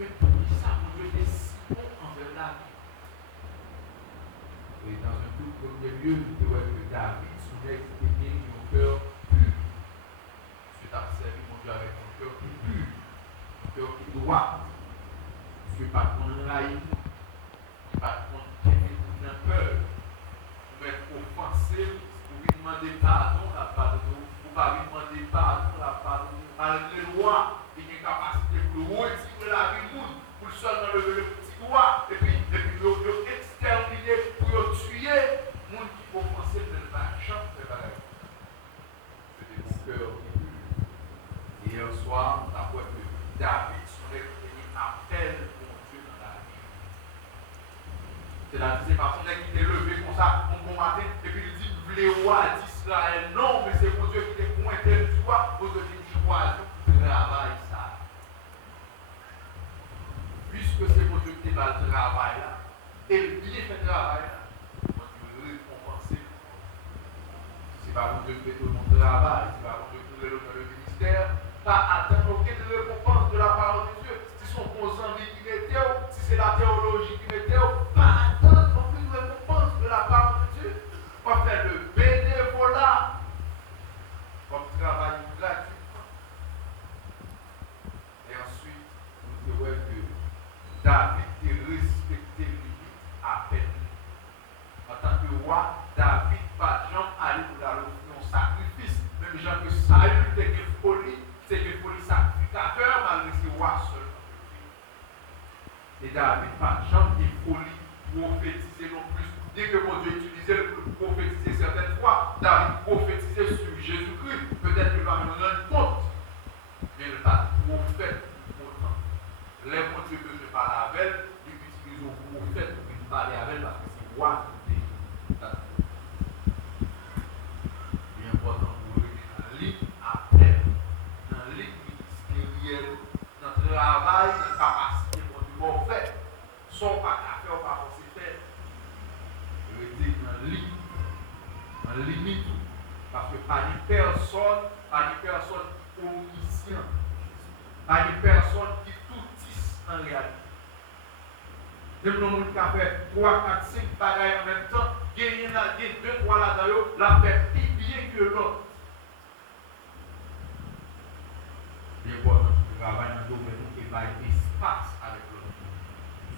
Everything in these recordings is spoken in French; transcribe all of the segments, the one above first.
Mais pour qui ça, mon Dieu, est si bon envers David? Et dans un tout premier lieu, nous devons que David, son ex, était qui ont cœur pur. Tu t'as servi, mon Dieu, avec ton cœur qui pur, ton cœur qui droit. Tu n'es pas contre l'enraï, tu n'es pas contre qui n'a peur. Pour être offensé, pour lui demander pardon, la pardon. Pour pas lui demander pardon, la pardon. Malgré le roi, il a une capacité pour le retirer la vie monde, pour seulement lever le petit doigt, et puis le exterminer, pour le tuer. Monde qui offensé ne va jamais faire pareil. C'était mon cœur qui pur. Hier soir, on a vu que David, son ex-béni, appelle mon Dieu dans la vie. C'est la deuxième façon qui était levé comme ça, un bon matin, et puis il dit, vous voulez roi d'Israël. Non, mais c'est mon Dieu qui était pointé du doigt, vous devez choisir le travail ça. Puisque c'est mon Dieu qui est dans le travail là, et le bien fait travail là, mon Dieu récompenser. C'est pas mon Dieu qui fait tout mon travail, c'est pas mon Dieu qui fait le ministère, pas attendre aucune récompense de la parole de Dieu. Si son bon amis qui mettait, si c'est la théologie qui mettait, pas attendre aucune récompense de la parole de Dieu. On va faire le bénévolat comme travail gratuit. Et ensuite, nous devons que David est respecté limite à peine. En tant que roi, David pas jamais allé pour la un sacrifice. Même gens que Saül était que folie, c'est que folie sacrificateur malgré ses rois seulement. Et David pas jamais de folie prophétiser non plus. Dès que mon Dieu utilisait pour prophétiser certaines fois, David prophétisait sur Jésus-Christ. Peut-être qu'il va me rendre compte. Mais il n'est pas prophète autant. Les mon Dieu que je parle avec elle, il utilise un prophète pour qu'il parle avec elle parce que c'est roi. Il est important pour lui dans la ligne après, dans la ligne ministérielle, dans le travail, dans la capacité pour nous faire. Son pas à faire, pas pour se faire. Rester dans la limite, parce que pas de personne omniscient, pas de personne qui toutisse en réalité. Même le monde qui a fait 3, 4, 5 bagailles en même temps, gagner 2, 3 là-dedans, la fait plus bien que l'autre. Il est important de travailler dans le domaine qui va être espace avec l'autre.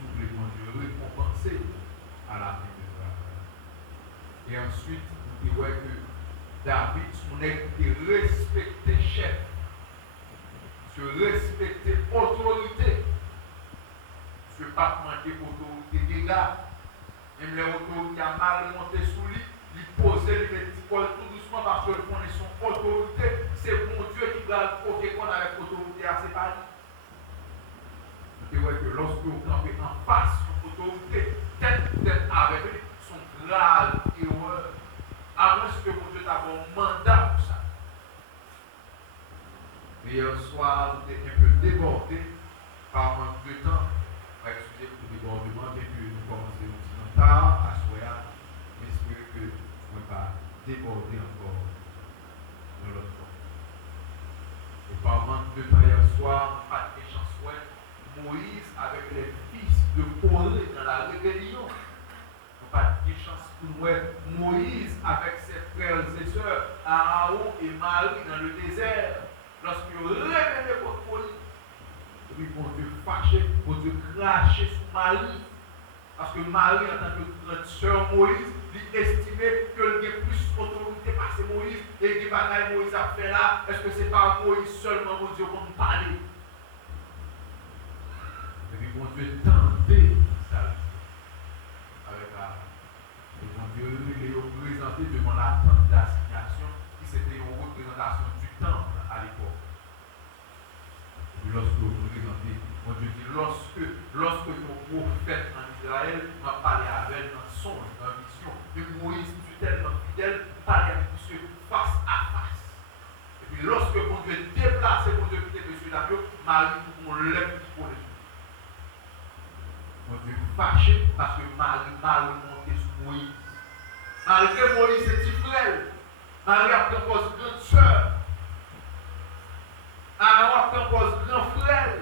Sous les Dieu récompensé à la fin du travail. Et ensuite, nous disons que David, son était respecté chef, se respecter autorité. Je ne peux pas manquer autorité des gars. Même les autorités a mal monté sous lui, il posait les petits cols tout doucement parce que connaît son autorité. C'est mon Dieu qui va le protéger avec autorité à ses parents. Vous voyez que lorsque vous campez en face de l'autorité, tête avec lui, son grave erreur. À moins que mon Dieu t'a un mandat pour ça. Mais hier soir, nous étions un peu débordés par manque de temps. Excusez pour le débordement, mais que nous commençons un petit peu tard à soir. J'espère que nous ne pas déborder encore dans l'autre fois. Et par manque de temps hier soir, pas de chance. Moïse avec les fils de Corée dans la rébellion. Pas de chance pour nous. Moïse avec ses frères et sœurs, Aaron et Marie dans le désert. Lorsqu'ils ont révélé contre Moïse, et puis pour Dieu fâché, pour Dieu cracher sur Marie. Parce que Marie, en tant que grande sœur Moïse, il estimait qu'il y a plus d'autorité parce que Moïse, et des bagailles Moïse a fait là, est-ce que c'est pas Moïse seulement, mon Dieu, qu'on parle? Et puis mon Dieu tenté ça avec Aaron. Et mon Dieu, il est représenté devant la tente d'assignation, qui c'était une représentation du temple à l'époque. Lorsque vous présentez, mon Dieu dit, lorsque nos prophètes en Israël m'a parlé avec un songe, une vision, et Moïse fut tellement fidèle, parlait avec monsieur face à face. Et puis lorsque mon Dieu déplacé, mon Dieu quittait monsieur David, Marie, mon lèvre pour les yeux. Mon Dieu fâché parce que Marie montait sur Moïse. Malgré Moïse, c'est petit frère. Marie a proposé grande sœur. Aaron a proposé grand frère.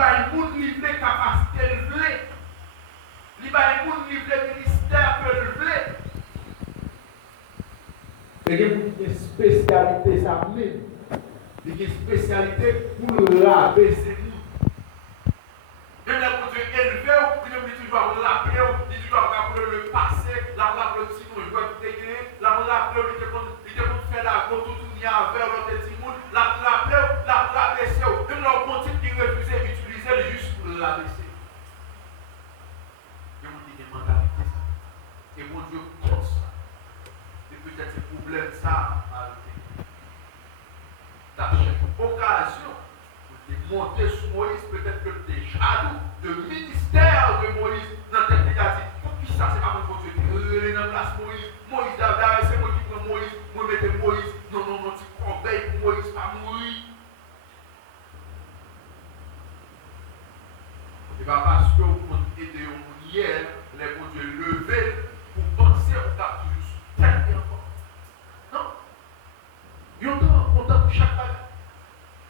va livrer capacité de vler. Il va livrer ministère que le vler. Il y a une spécialité, ça même. Il y a une spécialité pour le laver, c'est nous. Même là, pour Dieu élevé, il dit toujours rappeler, il dit toujours rappeler le passé, la rappeler le petit monde, je dois tout dégueuler, la rappeler, il était pour faire la go, tout tourner avec le petit monde, la rappeler, c'est eux. Même leur continue qui refusait d'utiliser juste pour la laisser. Il y a une mentalité ça. Et mon Dieu compte ça. Et peut-être ce problème ça a été. T'as cherché occasion. Monter sur Moïse, peut-être que tu es jaloux de ministère de Moïse dans tes négatifs. Pour qui ça, c'est pas mon Dieu qui est dans la place Moïse. Moïse, c'est moi qui prends Moïse, moi mettez Moïse. Non, tu corbeille pour Moïse, pas mourir. Et pas parce que vous pouvez aider hier, les bons Dieu lever pour penser au cas toujours sous tête et encore. Non. Il y a un temps pour chaque bagage.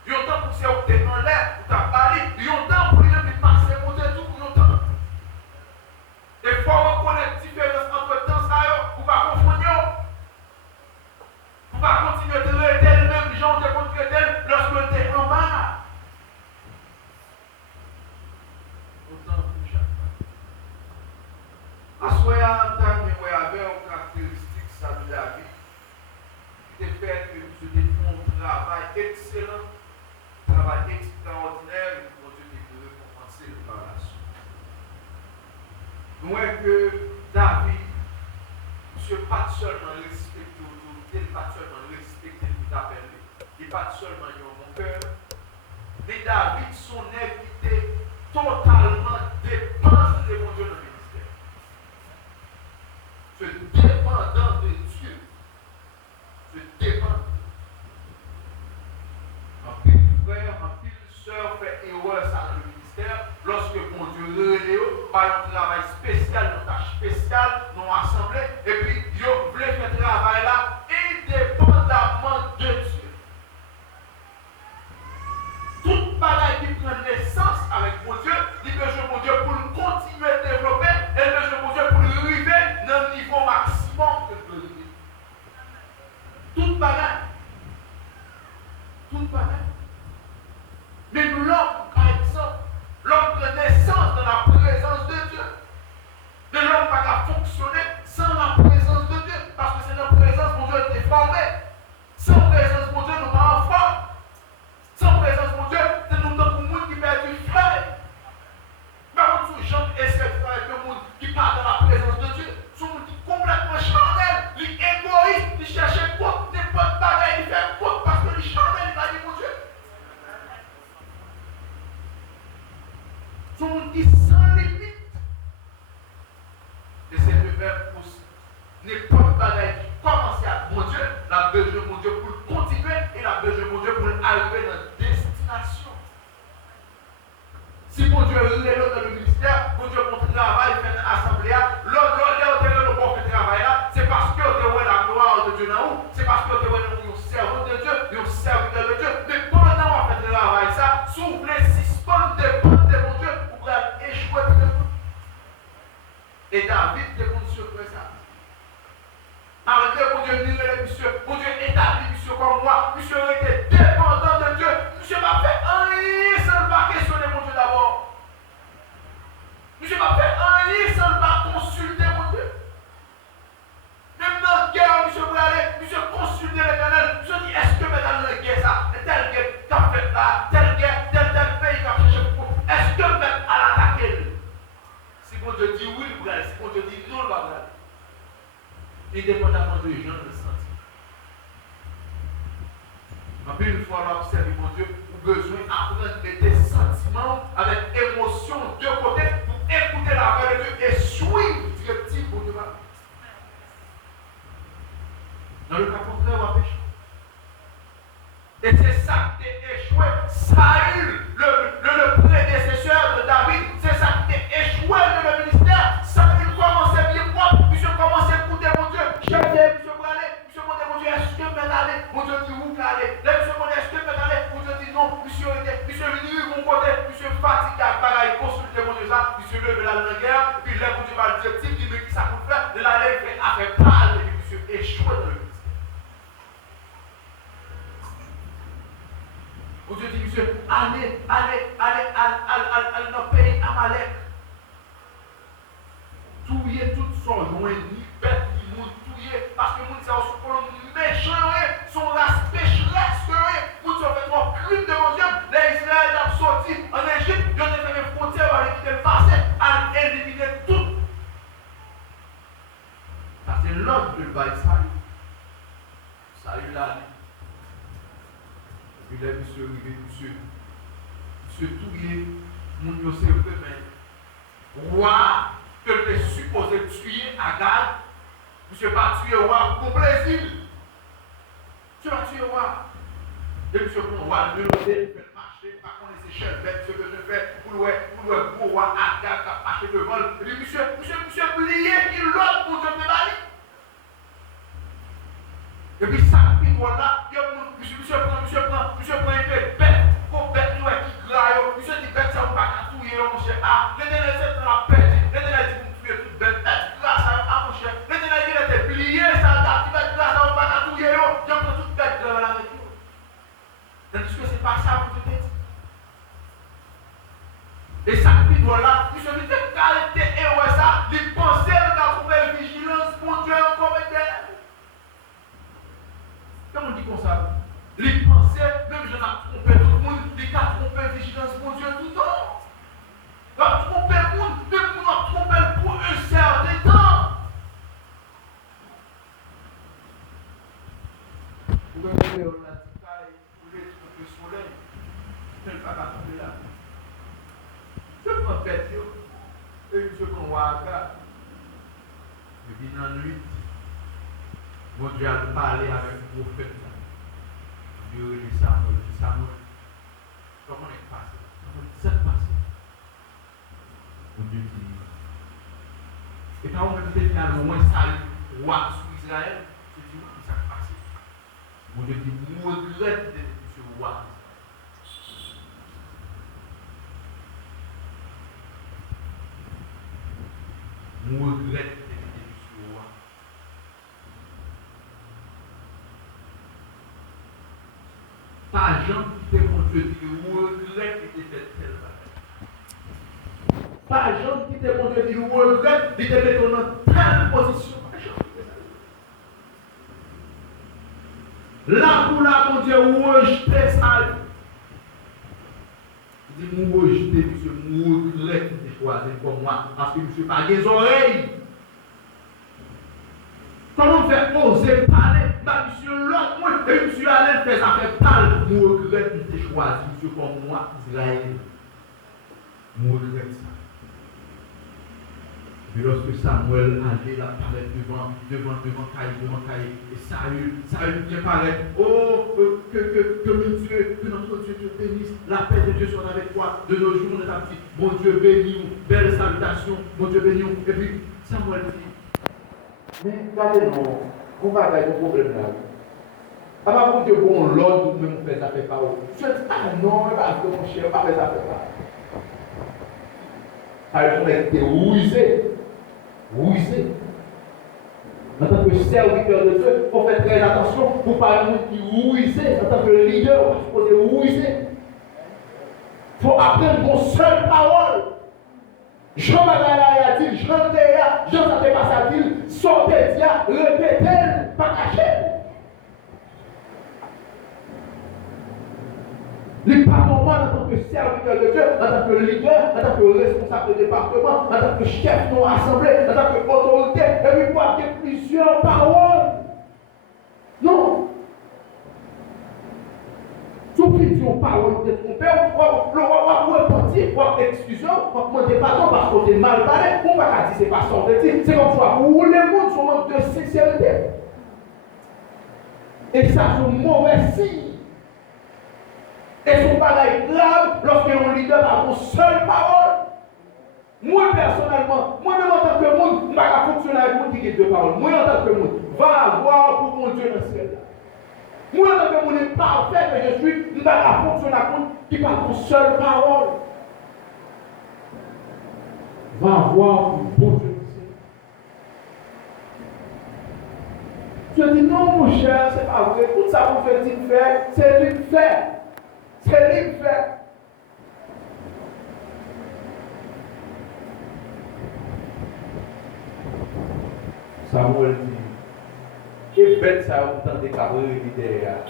Il y a un temps pour se obtenir en l'air, pour t'apparer. Il y a un temps pour lui passer pour Dieu tout pour longtemps. Il faut reconnaître la différence entre temps ça pour ne pas confondre. Pour ne pas continuer de traiter le même genre de traiter lorsque tu es en bas. Autant pour chaque fois. À ce moment-là, il y avait une caractéristique ça de la vie qui te fait que tu fais un travail excellent. Travail extraordinaire et pour Dieu de récompenser par la suite. Nous voyons que David, monsieur, pas seulement respecter l'autorité, il pas seulement respecter tout appel, il pas seulement mon cœur, mais David, son invité totalement dépendant de mon Dieu dans le ministère. Ce dépendant de Dieu, ce dépendant. En pile sœur fait erreur ça dans le ministère lorsque mon Dieu relève par un travail spécial, une tâche spéciale, une assemblée, et puis Dieu voulait faire ce travail là indépendamment de Dieu. Toute bagaille qui prend naissance avec mon Dieu, il besoin mon Dieu pour continuer à développer, et il besoin mon Dieu pour arriver dans le niveau maximum que je veux vivre. Toute bagaille. Toute bagaille. Mais l'homme, par exemple, l'homme prend naissance dans la présence de Dieu. Mais l'homme n'a pas fonctionner sans la présence de Dieu. Parce que c'est la présence mon Dieu est formé. Sans présence mon Dieu, nous pas en forme. Sans présence mon Dieu, c'est nous dans le monde qui perd du frère. Mais on sous gens et c'est avec le monde qui part dans la présence de Dieu. Ce monde qui est complètement charnel, il est égoïste, il cherche quoi, n'importe quoi, il fait quoi parce que il est charnel, il va dire mon Dieu. Tout le monde qui sans limite. Et c'est le verbe pour n'importe bagaille qui commence à mon Dieu, la besoin mon Dieu pour continuer et la besoin mon Dieu pour arriver dans la destination. Si mon Dieu est là dans le ministère, mon Dieu pour travail, fait une assemblée, l'autre ne pas faire travail là, c'est parce que tu as la gloire de Dieu dans vous, c'est parce que tu as un cerveau de Dieu, un serviteur de Dieu. Mais pendant qu'on fait le travail, ça, s'ouvre les suspens dépendent de mon Dieu. Échouer tout le monde. Et David démontre sur ça. Malgré mon Dieu, monsieur, mon Dieu établi, monsieur comme moi, monsieur était dépendant de Dieu, monsieur m'a fait rien sans pas questionner mon Dieu d'abord. Monsieur m'a fait rien sans pas consulter mon Dieu. Même dans la guerre, monsieur vous allez, monsieur consulter l'Éternel, monsieur dit est-ce que dans la guerre ça, telle guerre qu'a fait là, telle guerre, tel pays qu'a cherché pour. Est-ce que même à l'attaquer? Si mon Dieu dit oui, vous allez. Si mon Dieu dit non, vous allez. Indépendamment de gens de sentir. En plus, une fois l'observe, mon Dieu, vous avez besoin d'apprendre à mettre des sentiments avec émotion de côté pour écouter la voix de Dieu et suivre directive pour Dieu. Dans le cas contraire, on va pécher. Et c'est ça qui a échoué. Saül, le prédécesseur de David, c'est ça qui a échoué dans le ministère. Saül commençait bien propre, puis je commençais à écouter mon Dieu. Je disais, monsieur Bralé, monsieur mon Dieu, est-ce que je vais aller? Mon Dieu dit, où aller? Là, monsieur mon Dieu, est-ce que je vais aller? Mon Dieu dit, non, monsieur est venu, mon côté, monsieur fatigué. lever la guerre, puis là, vous dites pas l'objectif, il dit mais qui ça pour faire, de la lèvre a fait pas, et puis monsieur échoué dans le ministère. Vous dites, monsieur, allez dans le pays Amalek. Touiller toutes son joint, ni bête, ni monde, touiller, parce que monde, c'est aussi pour le méchant, son race pécheresse, vous avez fait trop crime devant Dieu. Les Israéliens ont sorti en Égypte, ils ont fait des frontières avec qui étaient passés, à éliminer tout. Ça, c'est l'ordre de le Salut. Salut là. Et puis là, monsieur, touiller, mon Dieu, c'est vrai, mais roi, que tu es supposé tuer Agag, monsieur pas tuer le roi pour plaisir. Tu vas tuer le roi. Et monsieur pour le roi, le marché, pas qu'on ait ses chefs bêtes, ce que je fais pour le beau roi Agag qui a marché devant. Et puis monsieur, oubliez qu'il l'autre pour Dieu de la vie. Et puis ça, puis voilà, monsieur prend une bête, pour bête qui graille, monsieur dit bête, ça ne va pas touiller, mon cher. Ah, l'éternel s'est dans la paix, l'éternel dit vous tuez toute bête, grâce à mon cher. L'éternel dit il était plié, ça a activé grâce à mon pas touiller, j'entends toute bête grave avec vous. Tandis que ce n'est pas ça pour te dire. Et ça, puis voilà, monsieur dit cette qualité, et ouais ça, les pensées, la trouver vigilance, mon Dieu, encore éternel. Comment on dit comme ça? Les pensées, même je n'ai trompé tout le monde, les cas trompés vigilance pour Dieu tout le temps. On a trompé le monde, même on a trompé pour un certain temps. Vous pouvez voir la taille, vous pouvez tromper le soleil, je ne peux pas tromper là. Je prends bête, et je prends Ouaga. Je viens en nuit. Mon Dieu a parlé avec le prophète. Dieu dit Samuel. Comment est passé? Comment s'est passé? Mon Dieu dit. Et quand on me dit finalement, moi, salut, roi sous Israël, je dis, oui, ça s'est passé. Mon Dieu dit, moi, regrette d'être ce roi. Moi, regrette. Pas Jean qui était mon Dieu, qui regrette qui était fait tel bagage. Pas Jean qui était mon Dieu, qui regrette qui était fait dans telle position. Là pour là, mon Dieu, rejeter ça. Il dit, moi rejeter, monsieur, moi regrette qui était choisi comme moi, parce que monsieur n'a pas des oreilles. Comment faire oser parler? Monsieur, l'autre, moi, et monsieur Alain fait ça fait parler. Moi, regrette qu'il t'ait choisi, monsieur, comme moi, Israël. Moi, regrette ça. Et lorsque Samuel allait là, parlait devant Caïn, et Saül vient paraître. Oh, que mon Dieu, que notre Dieu te bénisse. La paix de Dieu soit avec toi. De nos jours, on est parti. Mon Dieu bénis nous. Belle salutation. Mon Dieu bénis nous. Et puis, Samuel dit. Mais regardez-nous, vous n'avez pas de problème là. Avant pour que bon l'ordre, vous même faites ça fait pas. Je dis, ah non, parce que mon cher, pas fait ça fait pas. Alors, on était rusé. En tant que serviteur de Dieu, il faut faire très attention pour ne pas être rusé. En tant que leader, il faut être rusé. Il faut apprendre mon seule parole. Jean Magala a dit, Jean Théa, Jean Santé Passe a dit, sortez, répétez, pas caché. Les parents, en tant que serviteur de Dieu, en tant que leader, en tant que responsable de département, en tant que chef de l'assemblée, en tant qu'autorité, et puis pour avoir plusieurs paroles. Non. Tout qui dit une parole de trompé, on va repentir, on va excuser, on va demander pardon parce qu'on est mal parlé, on va pas dire c'est pas son métier. C'est comme ça, où les mondes sont manque de sincérité. Et ça, c'est un mauvais signe. Et son bagage grave lorsqu'on leader a une seule parole. Moi personnellement, moi-même en tant que monde, je ne vais pas fonctionner avec monde qui a deux paroles. Moi en tant que monde, va avoir pour mon Dieu dans ce ciel. Moi en tant que monde parfait que je suis, je ne vais pas fonctionner avec monde qui parle une seule parole. va voir un bon Dieu. Je dis non, mon cher, c'est pas vrai. Tout ça vous fait il faire, c'est lui qui fait. C'est lui qui fait. Samuel dit, et bête ça, vous tentez qu'à revenir derrière.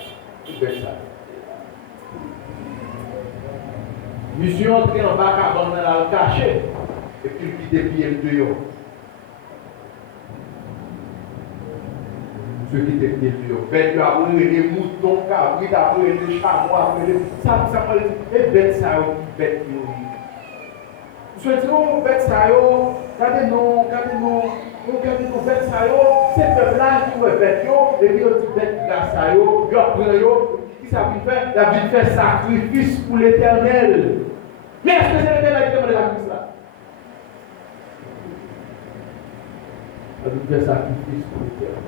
Et bête ça. Monsieur entré en bas, dans la caché, et puis il quitte pied le dehors. Monsieur qui était pied dehors. Bête, il a brûlé les moutons, cabrit, il a brûlé les chamois, ça, Samuel dit, et bête ça, bête qui Monsieur dit, oh, bête ça, regardez non, bête ça, c'est peuple-là qui est bête, et puis on dit bête grâce à eux, il apprend, qui ça veut faire? Il a vu faire sacrifice pour l'éternel. Mais est-ce que c'est l'éternel qui demande la sacrifice là? Il a vu faire sacrifice pour l'éternel.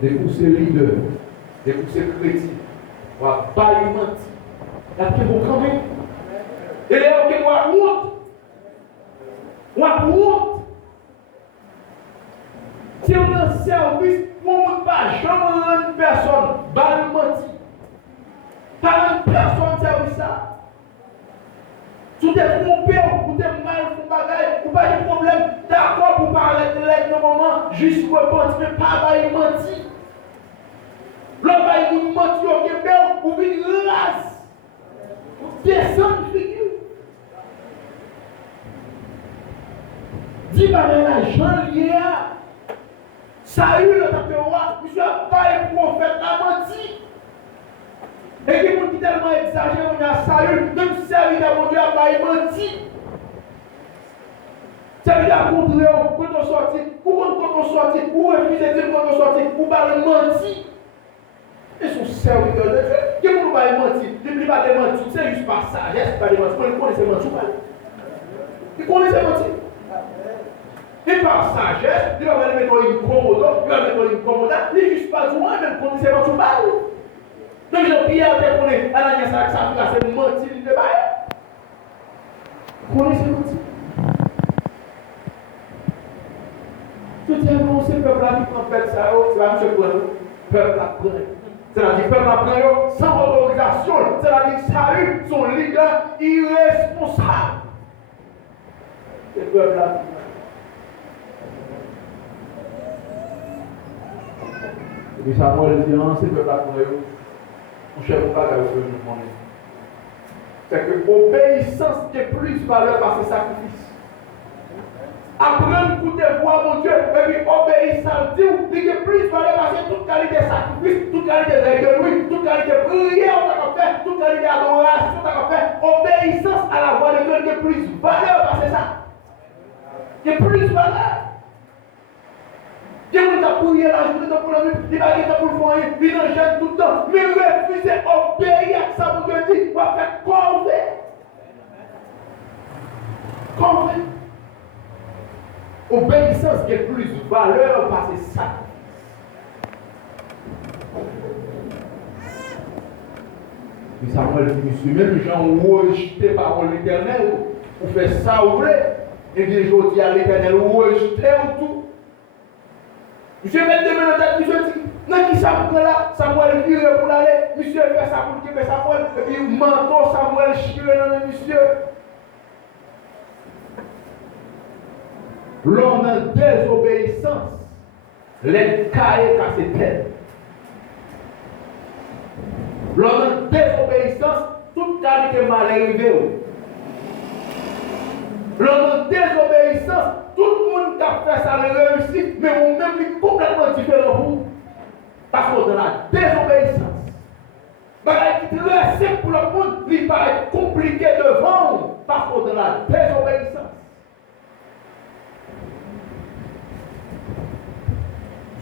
Des poussées leaders, des poussées chrétiens, on va bailler mentir. La qui vont quand même. Et là, on va honte. On va honte. Si on a un service, on ne pas jamais une personne, bailler mentir. Pas une personne service ça. Si tu es trompé, ou tu es mal pour bagaille, ou pas de problème, d'accord pour parler de l'aide dans le moment, juste repentir, mais pas bailler mentir. L'homme va y mentir au Québec, ou une race. Personne ne figure. Dis par la Jean lié. Saül, le tapeur, monsieur n'a pas un prophète à mentir. Et qui sont tellement exagérés, on a Saül, même si Saül a mon Dieu n'a pas menti. Saül a contré quand on sortit, quand on sortit, ou refuser de dire quand on sortit, ou pas mentir. Et son serviteur de Dieu, qui ne peut pas mentir, il ne peut pas mentir, c'est juste par sagesse, pas de mentir. Il connaissait mentir ou pas? Il connaissait mentir. Et par sagesse, il va mettre une commode, il va mettre une commode, il n'est juste pas du moins, même connaissait mentir ou pas. Donc Jean-Pierre te connaît, Ananias avec sa fille, c'est mentir, il ne peut pas. Connaissez mentir. Je dis, non, c'est le peuple-là qui prend fait ça, c'est la même chose le peuple apprend. C'est-à-dire, le peuple apprend sans autorisation. C'est-à-dire, Saül, son leader irresponsable. C'est le peuple apprend. Et puis Samuel dit, non, c'est le peuple apprend. On ne cherche pas à vous demander. C'est que l'obéissance est plus valeur par ses sacrifices. Apprendre pour te voir, mon Dieu, et puis obéissance, Dieu, il y a plus valeur parce que toute qualité de sacrifice, toute qualité de lui, toute qualité de prière, on a fait, toute qualité d'adoration, on a fait, obéissance à la voix de Dieu, il y a plus valeur parce que ça. Il y a plus valeur. Dieu nous a prié la journée pour la nuit, il va être pour le foyer, il en jette tout le temps, mais refuser, obéir à ça, mon Dieu dit, on va faire quoi on fait? Comment on fait? Obéissance qui est plus valeur par ses sacrifices. Mais Samuel dit, monsieur, même les gens rejeté par l'Éternel, pour faire ça, vous voulez, et bien je dis à l'Éternel, rejeté ou tout. Monsieur met deux mains dans la tête, monsieur dit, non, qui ça pour là, Samuel vire pour l'aller, monsieur fait ça pour le Samuel, et puis manteau Samuel chire dans le monsieur. L'homme en désobéissance, les cahiers cassés tête. L'homme en désobéissance, toute qualité mal arrivée. L'homme en désobéissance, tout le monde qui a fait ça le réussit, mais on même est complètement différent pour vous. Parce que dans la désobéissance, qui est très simple pour le monde, il paraît compliqué de vendre. Parce que dans la désobéissance,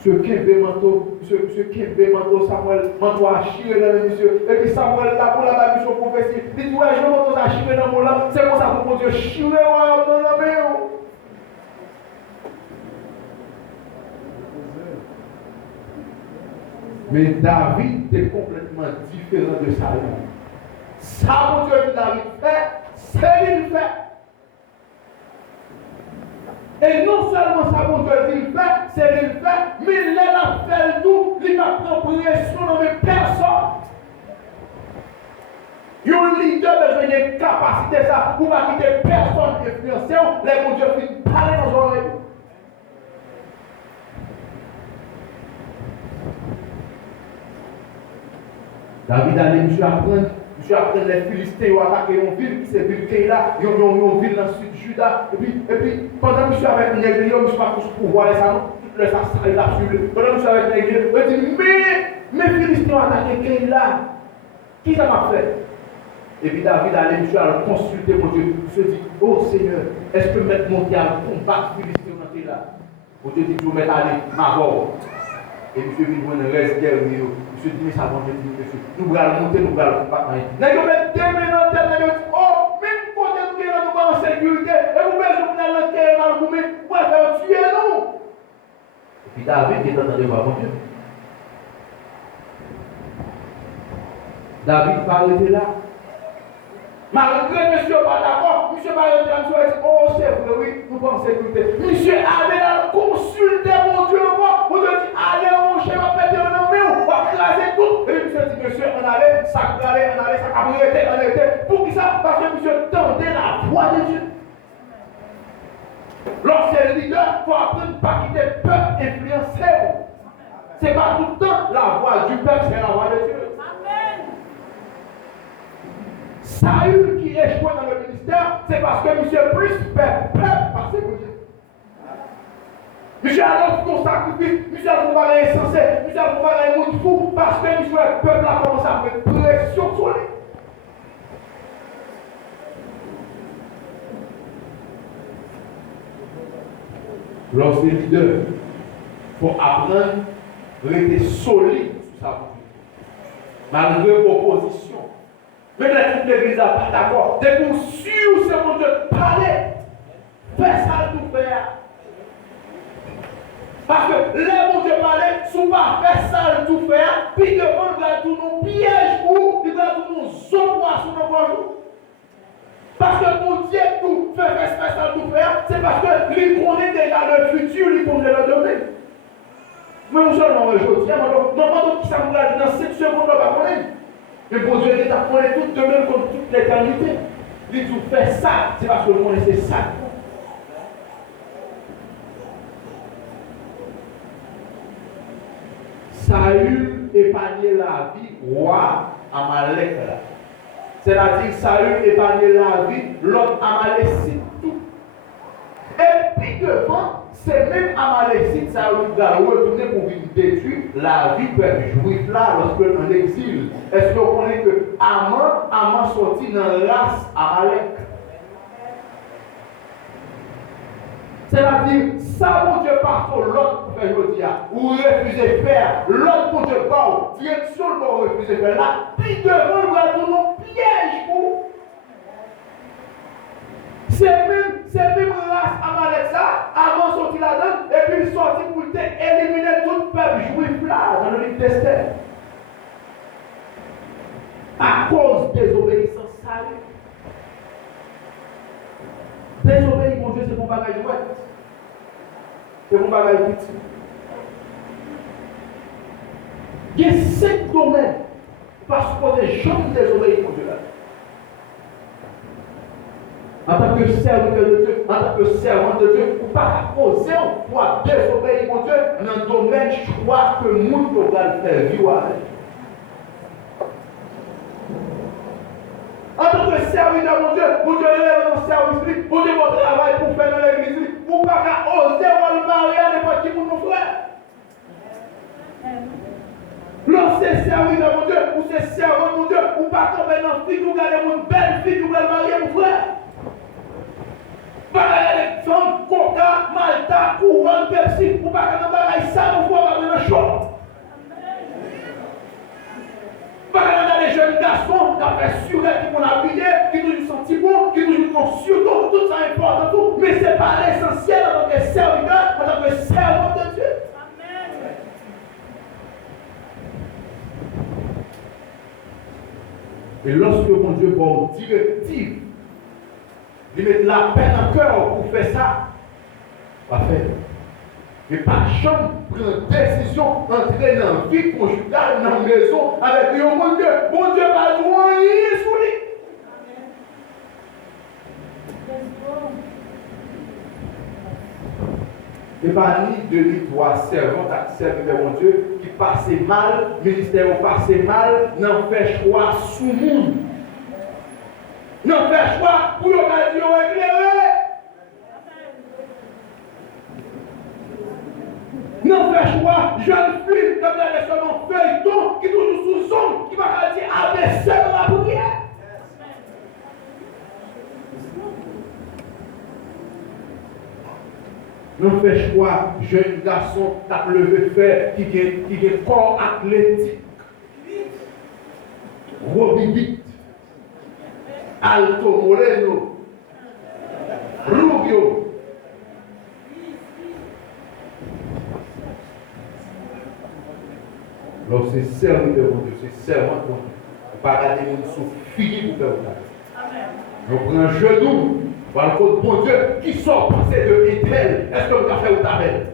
ce qui est manteau, Samuel, manteau à chier dans le monsieur. Et puis Samuel, là pour la bague, son prophétie, dit, ouais, je manteau à chier dans mon lampe. C'est comme ça pour Dieu chier dans la main. Mais David est complètement différent de Saül. Ça, mon Dieu, que David fait, c'est lui le fait. Et non seulement ça, mon Dieu, il fait, c'est lui le fait, mais il a fait tout, il m'a pris pression dans mes personnes. Un leader besoin de capacité ça pour pas quitter personne influencé, les mon Dieu finit parler dans nos oreilles. David allait, monsieur apprendre les Philistins ont attaqué une ville, qui c'est ville Keïla, ils ont une ville dans le sud de Juda. Et puis, pendant que monsieur avec une église, je ne sais pas pour voir les salons, toutes les salles, il a suivi. Pendant que monsieur avec une église, il dit, mais Philistins ont attaqué Keïla. Qui ça m'a fait? Et puis David allait, monsieur a consulté mon Dieu. Monsieur dit, oh Seigneur, est-ce que mettre monter à combattre Philistins dans Keïla? Mon Dieu dit, je vais mettre aller, ma voix. Et monsieur vient voir une reste guerre. Monsieur dit, mais ça va, monsieur, nous allons monter, nous allons combattre. Nous allons mettre deux mains dans la tête, nous allons dire, oh, même côté nous sommes en sécurité, et vous pouvez nous dans la terre, vous pouvez faire tuer nous. Et puis David est en train de voir mon Dieu. David va arrêter là. Malgré monsieur pas d'accord, monsieur va arrêter là, monsieur va dire, oh, c'est vrai, oui, nous sommes en sécurité. Monsieur allez là, consulter mon Dieu, vous devez dire, allez, mon cher, on va péter un homme, on va craser tout. Et monsieur dit, monsieur, on allait, ça arrêter. Pour qui ça? Parce que monsieur tendait la voix de Dieu. Lorsque le leader, il faut apprendre pas quitter le peuple influencé. C'est pas tout le temps la voix du peuple, c'est la voix de Dieu. Saül qui échoue dans le ministère, c'est parce que monsieur plus peuple parce que monsieur a l'offre ton sacrifice, monsieur a ton bagage insensé, monsieur a ton bagage monde fou, parce que monsieur le peuple a commencé à mettre pression sur lui. Lorsque le leader, il faut apprendre à rester solide sur sa position, malgré l'opposition. Même toute l'église n'a pas d'accord. Dès qu'on suit c'est mon Dieu, parler, fais ça tout faire. Parce que les mon Dieu parler, sous pas faire ça tout faire, puis devant il va tout nos pièges ou il va tout nos zones sur nos voies. Parce que mon Dieu tout fait ça tout faire, c'est parce que lui connaît déjà le futur, lui connaît le domaine. Mais nous sommes aujourd'hui, non, qui ça nous l'a dit dans 7 secondes, on va pas connaître. Le bon Dieu est appelé tout de même comme toute l'éternité. Il dit, fait ça, c'est parce que le monde c'est ça. Saül épargnait la vie, roi Amalek là. C'est-à-dire Saül épargnait la vie, l'autre Amalécite tout. Et puis devant, c'est même Amalécite, Saül va retourner pour venir détruire la vie du peuple juif là lorsque en exil. Est-ce que vous connaissez que Aman sorti dans la race Amalek? C'est-à-dire, ça, mon Dieu, part sur l'autre pour faire le dia, ou refuser de faire, l'autre, mon Dieu, part, direction le bord, refuser de faire là, puis devant, nous avons nos pièges pour. C'est même race Amalek ça, avant sorti là-dedans, et puis il sorti pour éliminer tout le peuple juif là, dans le livre d'Esther. À cause des obéissances salées. Désobéir, mon Dieu, c'est mon bagage jouet. C'est mon bagage petit. Il y a 5 domaines parce que les gens désobéissent, mon Dieu. En tant que serviteur de Dieu, en tant que servant de Dieu, ou pas poser un poids désobéir, mon Dieu, dans le domaine, je crois que le monde va le faire vivre. En tant que serviteur, mon Dieu, élève dans le service, mon Dieu, mon travail pour faire dans l'église, vous ne pouvez pas oser voir le mariage à n'importe qui pour nos frères. Lorsque serviteur, mon Dieu, ou c'est servant, mon Dieu, ou pas tomber dans la fille, ou garder une belle fille, ou garder marier, mon frère. Pas les femmes, coca, malta, couronne, Pepsi, ou pas dans le mariage, ça, mon frère, va dans le short. Pas dans les jeunes garçons, qui ont fait surette, qui ont habillé, qui nous ont senti bon, qui nous ont surtout, tout ça importe tout, mais ce n'est pas l'essentiel en tant que serviteur, en tant que servant de Dieu. Amen. Et lorsque mon Dieu va aux directives, il met la peine en cœur pour faire ça, va faire. Mais pas jamais prendre décision, entrer dans la vie conjugale, dans la maison, avec lui, mon Dieu va jouer sous lui. Et pas ni de lui, toi, servant, serviteur, mon Dieu, qui passait mal, ministère passait mal, n'en fait choix sous le monde. N'en fait choix pour l'occasion éclairée. N'en fait choix, jeune fille, comme la seulement feuilleton, qui toujours sous son, qui va dire ABC dans la prière. Nous fait choix, jeune garçon, qui a levé fer, qui a un corps athlétique, Robibit, Alto Moreno, Rubio. Donc c'est serviteur de Dieu, c'est servant de Dieu. On ne va pas regarder mon sous fini pour faire ça. On prend un genou. Voilà le bon Dieu qui sort passer de Étel. Est-ce que vous avez fait ou t'as fait?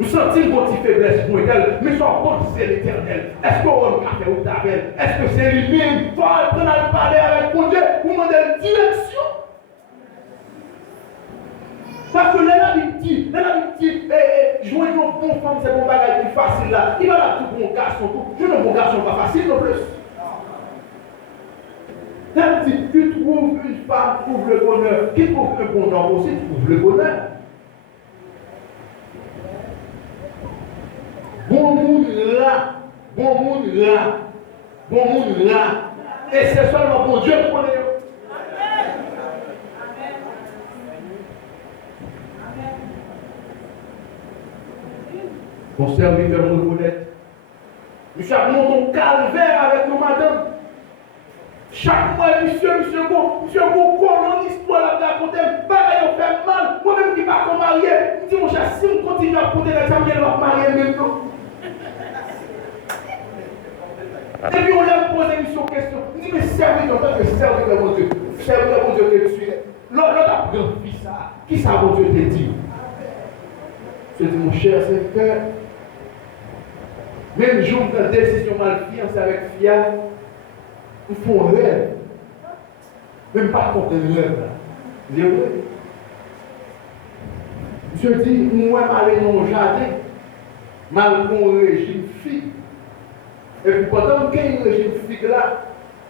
Nous sentons votre faiblesse pour Étel, mais sans compte c'est l'Éternel. Est-ce que vous avez fait ou t'as fait? Est-ce que c'est lui-même? Il faut apprendre à parler avec mon Dieu pour demander une direction. Parce que là, il dit, jouer une bonne femme, c'est un bagage plus facile là. Il va là tout bon garçon, tout. Je ne bon garçon pas facile non plus. Si tu trouves une femme, trouve le bonheur. Qui trouve le bonheur aussi, trouve le bonheur. Bon monde là, bon monde là, bon monde là. Et c'est seulement bon Dieu qui connaît. Mon serviteur nous reconnaît. Nous avons mon calvaire avec nos madames. Chaque mois, monsieur, comment l'histoire là, raconter, pareil, on fait mal. Moi-même qui ne suis pas marié, je dis, mon cher, si on continue à compter les femmes, elle va marier maintenant. Et puis on leur pose une question. Je dis, mais serviteur, en tant que serviteur, mon Dieu, serviteur, mon Dieu, que tu suis. L'autre a pris un fils, ça. Qui ça, mon Dieu, te dit? Je dis, mon cher serviteur, même jour où une décision mal fiancée avec Fia, ils font un rêve. Même pas contre un rêve. Je dis, oui. Je dis, moi, je vais dans le jardin, mal pour un régime fille. Et puis pendant qu'il y a un régime fille là,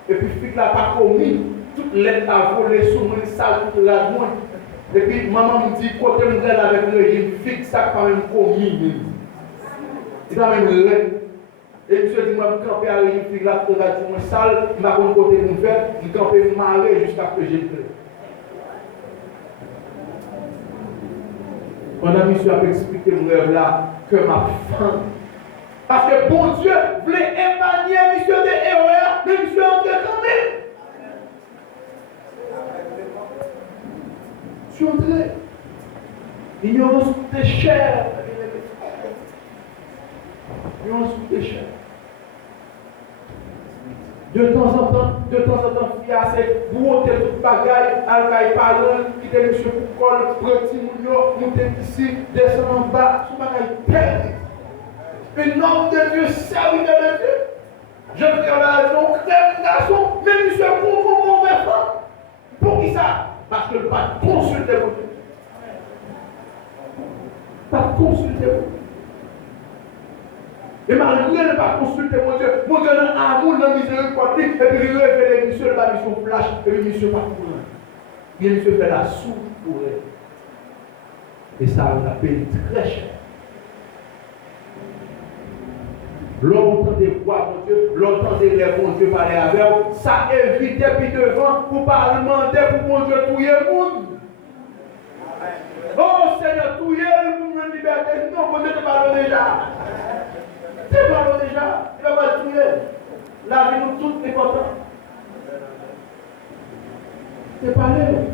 et puis fille là pas commis, toute l'aide a volé sur moi, sale, toute la moi. Et puis maman me dit, côté me regarde avec le régime fille, ça quand même commis. C'est quand même rêve. Et monsieur dit, moi, je camper à la fille là, pour la dire, sale, je ne vais pas côté de faire, je camper marrer jusqu'à ce que j'ai pris. Pendant que monsieur a expliqué mon rêve là, que ma femme, parce que bon Dieu voulait épargner monsieur de erreurs, mais monsieur en train quand même. Je suis entré. L'ignorance coûtait cher. L'ignorance coûtait cher. De temps en temps, il y a ces gros de bagaille, alcaï parlant, qui était monsieur Poucol, petit mounio, monter ici, descendre en bas, sous bagaille terre. Un homme de Dieu, serviteur de Dieu. Je travaille donc, un garçon, mais monsieur pour mon mauvais femme. Pour qui ça? Parce que le pas consulter mon Dieu. Pas consulter mon Dieu. Et malgré ne pas consulter mon Dieu a un amour dans la miséricorde, et puis il révèle monsieur la mission flash, et puis monsieur pas pour rien. Et monsieur fait la soupe pour elle. Et ça, on a payé très cher. L'homme entend des voix, mon Dieu, l'homme entend des lèvres, mon Dieu, parler avec eux. Ça évite depuis devant pour pas demander pour mon Dieu touiller le monde. Oh Seigneur, touiller le monde de liberté. Non, mon Dieu, te parle déjà. Tu parles déjà, il va pas tuer. La vie nous toutes est contente. Tu parles.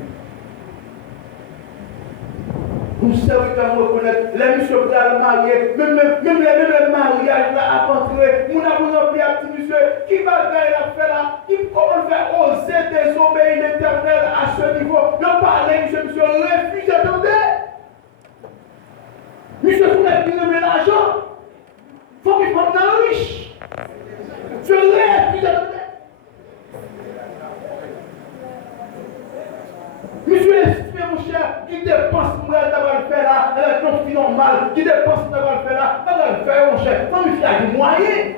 Pour serviteurs me reconnaître, les messieurs pour le marier, même les mariages là à rentrer, mon amour rempli à petit monsieur, qui va faire la faire là, qui comment faire oser désobéir l'éternel à ce niveau. Ne parlez, monsieur, refusez d'entendre. Monsieur, vous n'avez plus de l'argent. Il faut qu'il prenne un riche. Je refuse d'entendre. Monsieur estimé, mon cher, qui dépense pour d'avoir le faire là, avec notre vie normale, qui dépense d'avoir le faire là, d'avoir le faire, mon cher, comme il y a des moyens.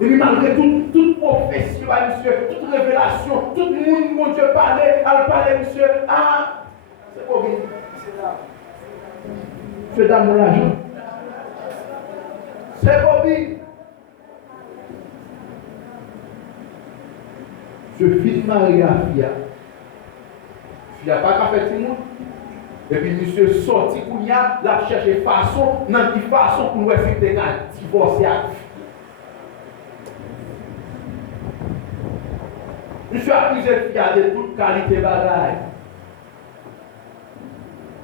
Et puis malgré toute profession, monsieur, toute révélation, tout le monde, mon Dieu, parler, monsieur, ah, c'est pas bien. Je donne mon argent. C'est pas bien. Je filme Maria Fia. Il n'y a pas qu'à faire tout le monde. Et puis, monsieur sorti pour y a, là, chercher façon, dans quelle façon pour nous essayer de divorcer. Monsieur a accusé de toute qualité de bagaille.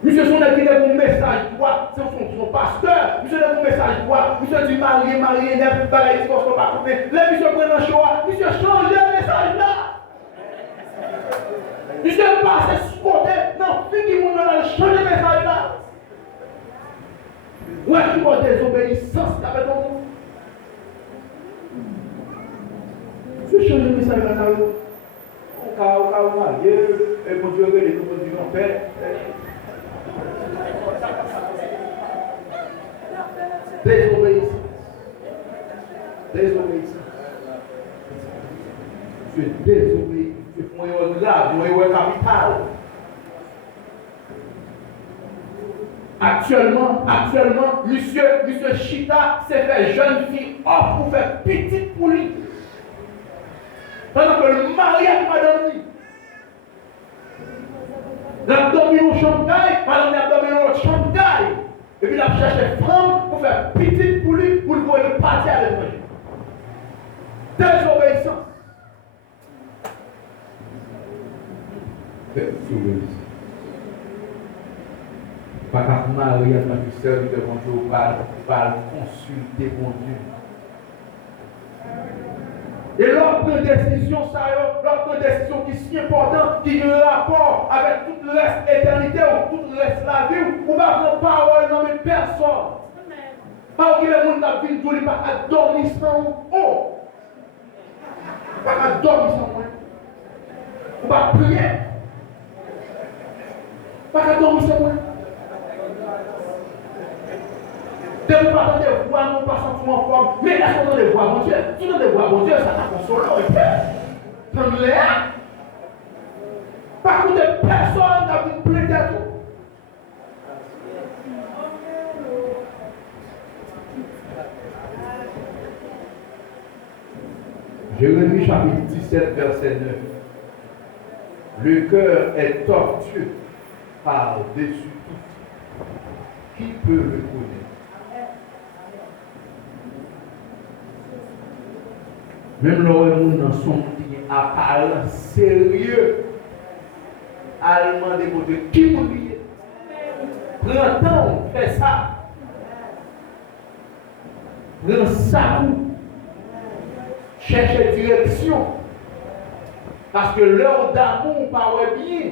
Monsieur son qui est mon message quoi, c'est son pasteur. Monsieur est mon message quoi, monsieur dit marié, neuf, bagaille, qu'on ne pas couper. Les monsieur prennent un choix, monsieur change le message là. Monsieur passe sur côté, non, fini mon nom, change le message là. Ouais, qui va désobéissance avec ton. Monsieur change le message là. Au cas où marié, et pour Dieu, les nouveaux du mon père. Désobéissance. Je désobéis. Je fais mon là, mon capital. Actuellement, monsieur Chita s'est fait jeune fille pour faire petite pour lui. Pendant que le mariage m'a dormi. La dormi au chantail, pendant qu'il a dormi au chantail. Et puis il a cherché femme pour faire petite pour lui, pour le partir à l'étranger. Désobéissance. Désobéissance. Pas qu'à marier en tant que serviteur de mon Dieu, par consulter mon Dieu. Et l'ordre de décision, ça l'ordre de décision qui est si important, qui a un rapport avec toute le reste éternité ou tout le reste de la vie, ou pas prendre parole, non mais personne. Pas que le monde a vu, il ne pas qu'à dormir sans eau. Pas qu'à dormir sans moi. Ou pas prier. Pas qu'à dormir sans moi. De ne pas entendre des voix, non pas sentiment fort, mais là, on entend des voix, mon Dieu. Tu entends des voix, mon Dieu, ça t'a consolé. Prends-les. Par contre, personne n'a vu plaît à tout. Jérémie chapitre 17, verset 9. Le cœur est tortueux par-dessus tout. Qui peut le connaître? Même le dans son apparent sérieux, allemand de côté, qui vous dit? Prends temps, fais ça. Prends ça, cherche direction. Parce que l'heure d'amour paraît bien.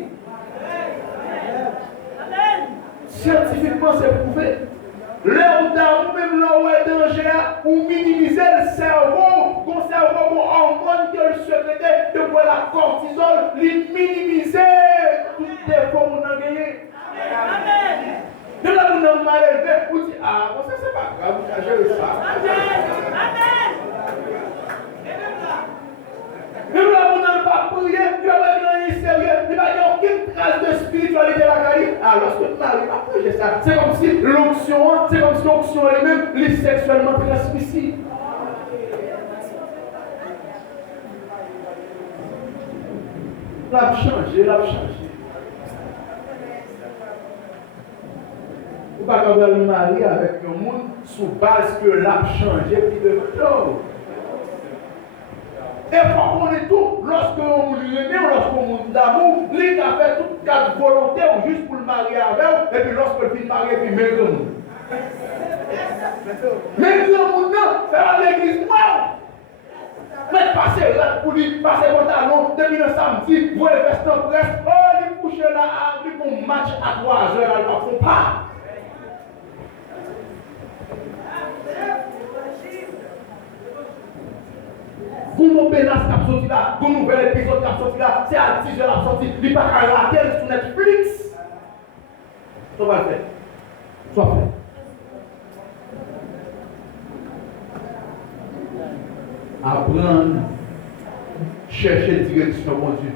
Scientifiquement, c'est prouvé. L'heure d'amour, même l'heure est danger, ou minimiser le cerveau, conserver mon hormone que le secrétaire de la cortisol, les minimiser toutes les formes qu'on a gagnées. Amen. De là, vous n'avez mal élevé, vous dites, ah, bon, ça c'est pas grave, vous avez géré ça. Amen. Même là, vous n'avez pas prié, vous n'avez rien sérieux, il n'y a aucune trace de spiritualité à la caille. Alors, lorsque tu n'arrives pas à prier ça, c'est comme si l'onction elle-même est sexuellement transmissible. L'a changé. Vous ne pouvez pas avoir le mari avec un monde sous base que l'a changé puis de l'autre. Et pour qu'on est tout, lorsqu'on l'aime, lorsqu'on monte d'amour, il a fait toute quatre volontaires juste pour le marier avec, et puis lorsque le film marié, puis même grand. Même grand monde, faire à l'église, moi. Mais passer là pour lui, passer pantalon, depuis le samedi, vous le veste en presse, oh, il couche là, lui pour match à 3 heures, elle ne font pas. Pour nous pénance qui a sorti là, pour nous nouvel épisode qui a sorti là, c'est à 10 heures la sortie, il n'y a pas qu'à rater sur Netflix. Ça va le faire. Soit fait. Apprendre, chercher direction, mon Dieu.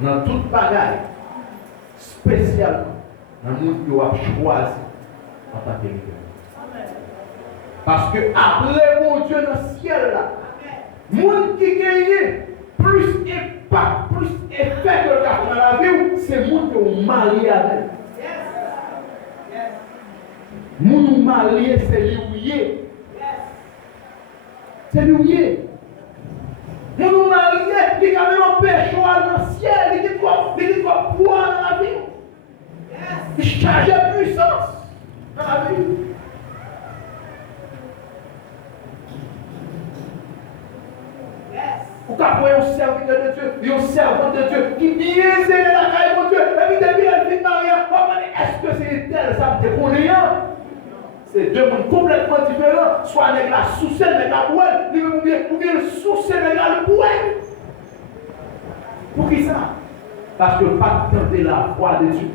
Dans toute bagaille, spécialement dans le monde que vous avez choisi en tant que leader. Parce que après, mon Dieu, dans le ciel là, le monde qui gagne plus impact, plus effet que le cas dans la vie, c'est le monde que vous mariez avec. Le monde marié, c'est lié. C'est lié. Le monde marié, il y a même un péché dans le ciel, il y a quoi poids dans la vie. Il charge de puissance dans la vie. Pour qu'après un serviteur de Dieu, un servant de Dieu, qui bien zélé la caille de Dieu, et puis depuis elle vit mariée, est-ce que c'est tel, ça me déconne? C'est deux mondes complètement différents. Soit avec la sous-scène, avec la poêle, ou bien le sous-scène, avec la poêle. Pour qui ça? Parce que pas tenter la foi de Dieu.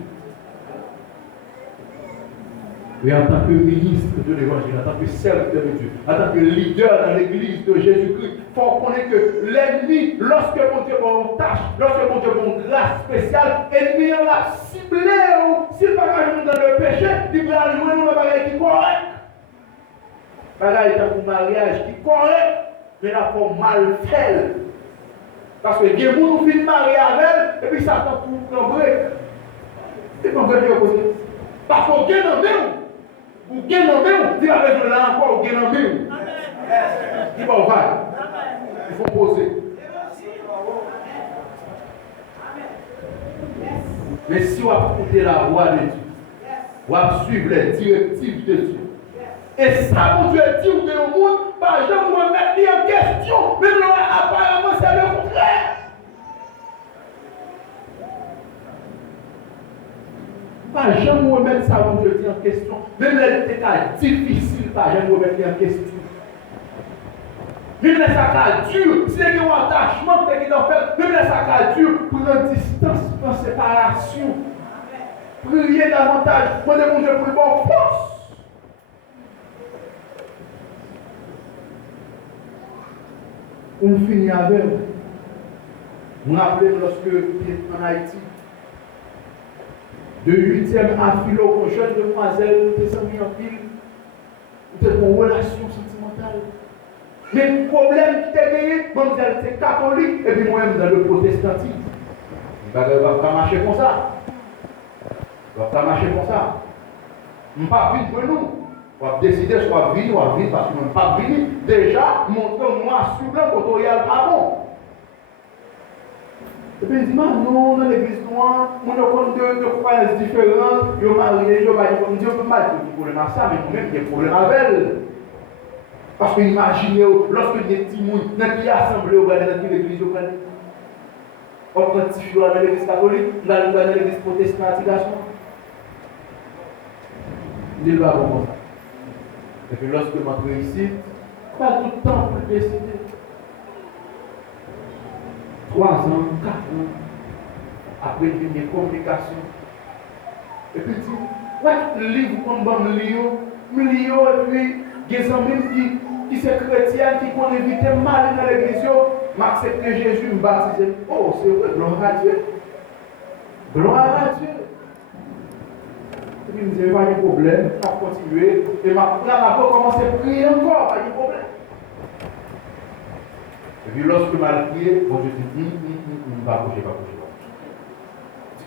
Et en tant que ministre de l'évangile, en tant que serviteur de Dieu, en tant que leader dans l'église de Jésus-Christ, il faut connaître que l'ennemi, lorsque mon Dieu a une tâche, lorsque mon Dieu a une grâce spéciale, l'ennemi l'a ciblé, s'il ne va pas jouer dans le péché, il va jouer dans le bagage qui est correct. Le bagage est un mariage qui est correct, mais il faut mal faire. Parce que les gens qui finissent marier avec elle, et puis ça attend pour l'embrer. C'est comme ça que je pose. Parce qu'on gagne en même. Ou gagne en même, si la raison là encore, ou gagne en même. Il va voir. Il faut poser. Mais si on va écouter la voix de Dieu, on va suivre les directives de Dieu. Et ça, mon Dieu dit au monde, par exemple, on va mettre en question. Mais non, apparemment, c'est le contraire. Pas jamais remettre ça, mon Dieu dit en question. Même les cas difficiles, pas jamais remettre en question. Même les cas durs, si il y a un attachement qui est en fait, même les cas durs, pour une distance, pour une séparation. Priez davantage, prenez mon Dieu pour le bon force. On finit avec. Je me rappelle lorsque j'étais en Haïti, de 8e à philo, une jeune demoiselle, qui s'est mis en pile, qui était en relation sentimentale. Mais le problème qui était gagné, moi, j'étais catholique, et puis moi-même dans le protestantisme. Il ne va pas marcher comme ça. Il ne va pas marcher comme ça. Je ne vais pas vivre pour nous. On va décider soit vivre ou vivre parce qu'on ne peut pas venir. Déjà, montrez-moi sur blanc quand on y a pas bon. Et puis il dit, non, dans l'église noire, on a deux croyances différentes, ils ont marié, ils ont marié, on dit, on ne peut pas dire des problèmes à ça, mais nous-mêmes, il y a des problèmes avec elle. Parce que imaginez, lorsque il y a des petits gens, dans qui assemblée, dans l'église, on prend un petit fil dans l'église catholique, dans l'église protestante, il ne va pas comme ça. Et puis lorsque je m'entre ici, pas tout le temps pour décider. 3 ans, 4 ans, après il y a des complications. Et puis il dit, ouais, le livre qu'on va me lire, et puis il y a des amis qui sont chrétiens, qui ont évité mal dans l'église, m'accepte Jésus, me baptiser. Oh, c'est vrai, gloire à Dieu. Gloire à Dieu. Et puis il me dit, pas de problème, on va continuer. Et là, on va commencer à prier encore, pas de problème. Et puis lorsque je m'ai prié, bon, je dis, va bouger.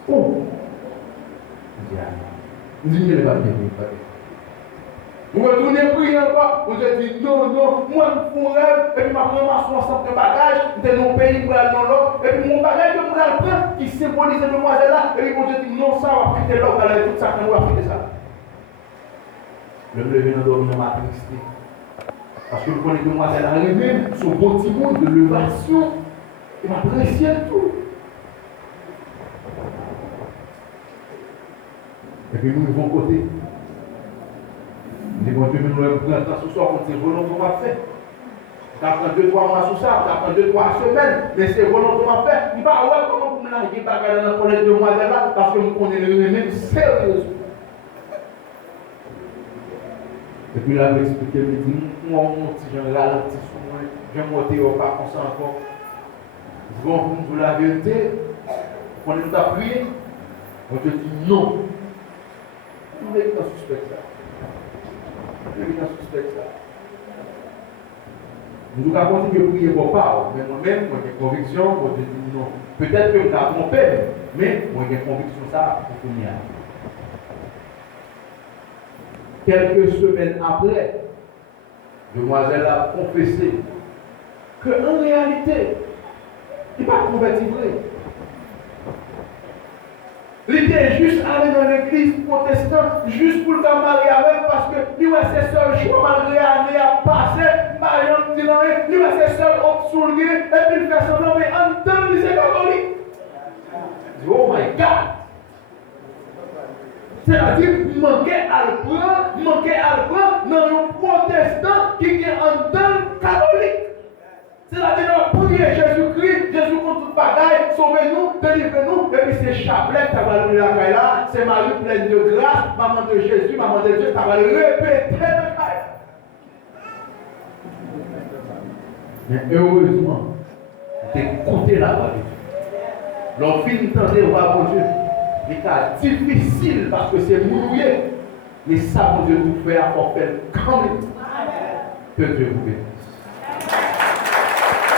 Oh! Je dis, il dit, il va bien. Vous retournez prier encore, vous dites, non, moi, je fais un rêve, et puis je prends ma soin ensemble de bagages, je suis dans mon pays, pour aller dans l'autre, et puis mon bagage, je me le prend, qui symbolise demoiselle là, et puis bon Dieu dit non, ça va prêter l'homme, alors tout ça, on va prêter ça. Le lever dans le m'a tristé. Parce que nous connaissons demoiselle là, elle-même, son bon petit monde de levation, il va apprécier tout. Et puis nous, de bon côté, nous disons, Dieu, nous allons prendre temps ce soir, on dit, volontairement va faire. On va prendre 2-3 mois sur ça, on va prendre 2-3 semaines, mais c'est volontairement fait. Il va voir comment vous me l'avez bagarre dans la collège de demoiselle là, parce que nous connaissons le même sérieusement. Et puis là, il m'a expliqué, il me dit, moi, mon petit, j'en ralentis sur moi, je vais monter au pas comme ça encore. Je vais vous la vérité, on est tout à prier. On te dit non. Vous n'êtes pas suspect ça. Vous n'êtes pas suspect ça. Nous avons continué à prier pour pas, mais moi-même, moi j'ai conviction, moi je dis non. Peut-être que vous avez trompé, mais moi j'ai conviction ça pour finir. Quelques semaines après, demoiselle a confessé qu'en réalité, il n'est pas converti vrai. Il était juste allé dans l'église protestante, juste pour le marier avec, parce que lui, c'est seul choix, malgré l'année à passer, Marion dit non, lui, c'est seul homme sur lui, et puis il fait semblant, mais en temps, il est catholique. Il dit, oh my God! C'est-à-dire, il manquait à le prendre dans un protestant qui est en temps catholique. C'est-à-dire, nous prions Jésus-Christ, Jésus contre toute bagaille, sauvez-nous, délivrez-nous, et puis c'est Chapelet qui va le la là, c'est Marie pleine de grâce, maman de Jésus, maman de Dieu, ça va le répéter le caille. Mais heureusement, d'écouter la voix de Dieu. L'enfant entendait la voix de Dieu. C'est difficile parce que c'est mouillé. Mais ça, mon Dieu, tout fait à faire quand même. Que Dieu vous bénisse.